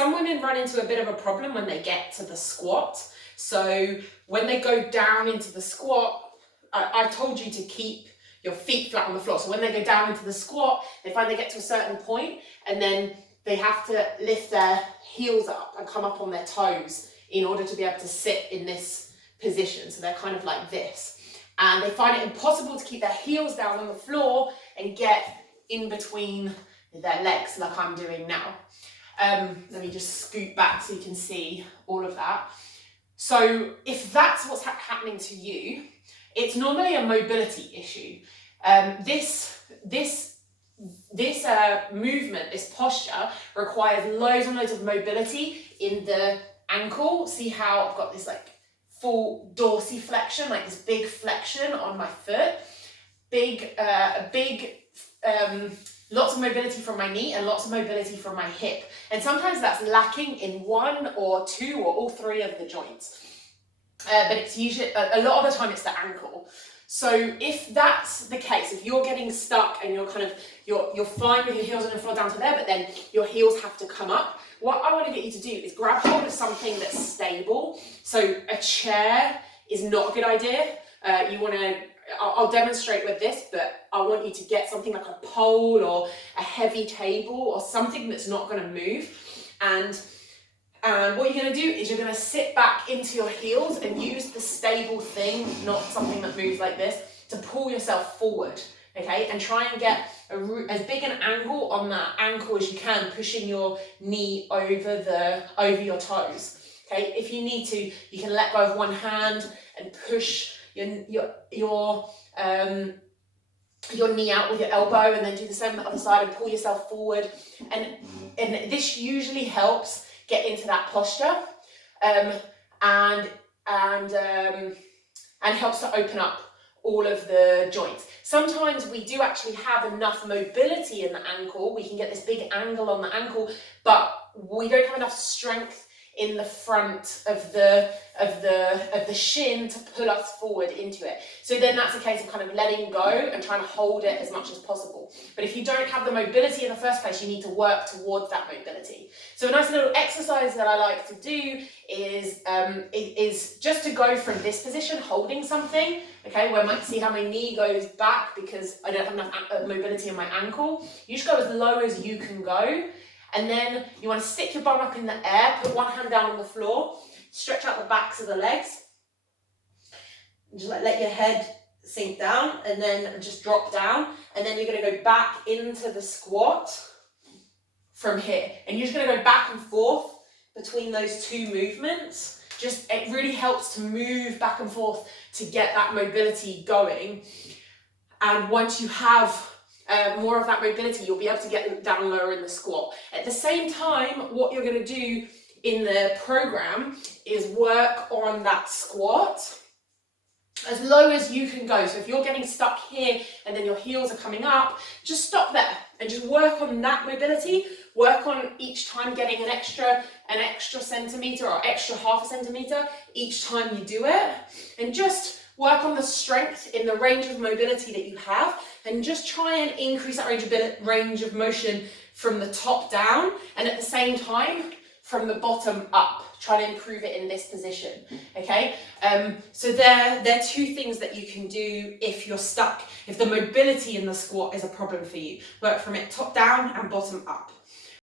some women run into a bit of a problem when they get to the squat. So when they go down into the squat, I told you to keep your feet flat on the floor. So when they go down into the squat, they find they get to a certain point and then they have to lift their heels up and come up on their toes in order to be able to sit in this position. So they're kind of like this. And they find it impossible to keep their heels down on the floor and get in between their legs like I'm doing now. Let me just scoot back so you can see all of that. So if that's what's happening to you, it's normally a mobility issue. This movement, this posture, requires loads and loads of mobility in the ankle. See how I've got this like full dorsiflexion, like this big flexion on my foot. Lots of mobility from my knee and lots of mobility from my hip. And sometimes that's lacking in one or two or all three of the joints. But it's usually, a lot of the time it's the ankle. So if that's the case, if you're getting stuck and you're fine with your heels on the floor down to there, but then your heels have to come up, what I want to get you to do is grab hold of something that's stable. So a chair is not a good idea. I'll demonstrate with this, but I want you to get something like a pole or a heavy table or something that's not going to move. And what you're going to do is you're going to sit back into your heels and use the stable thing, not something that moves like this, to pull yourself forward, okay? And try and get as big an angle on that ankle as you can, pushing your knee over your toes, okay? If you need to, you can let go of one hand and push your knee out with your elbow, and then do the same on the other side and pull yourself forward. And this usually helps get into that posture, and helps to open up all of the joints. Sometimes we do actually have enough mobility in the ankle. We can get this big angle on the ankle, but we don't have enough strength in the front of the shin to pull us forward into it. So then that's a case of kind of letting go and trying to hold it as much as possible. But if you don't have the mobility in the first place, you need to work towards that mobility. So a nice little exercise that I like to do is just to go from this position, holding something, okay, where I might see how my knee goes back because I don't have enough mobility in my ankle. You just go as low as you can go. And then you want to stick your bum up in the air, put one hand down on the floor, stretch out the backs of the legs, and just let your head sink down and then just drop down. And then you're going to go back into the squat from here. And you're just going to go back and forth between those two movements. It really helps to move back and forth to get that mobility going. And once you have more of that mobility, you'll be able to get down lower in the squat. At the same time, what you're going to do in the program is work on that squat as low as you can go. So if you're getting stuck here and then your heels are coming up, just stop there and just work on that mobility. Work on each time getting an extra centimeter or extra half a centimeter each time you do it, and just work on the strength in the range of mobility that you have, and just try and increase that range of motion from the top down, and at the same time from the bottom up. Try to improve it in this position, okay? So they're two things that you can do if you're stuck, if the mobility in the squat is a problem for you. Work from it top down and bottom up.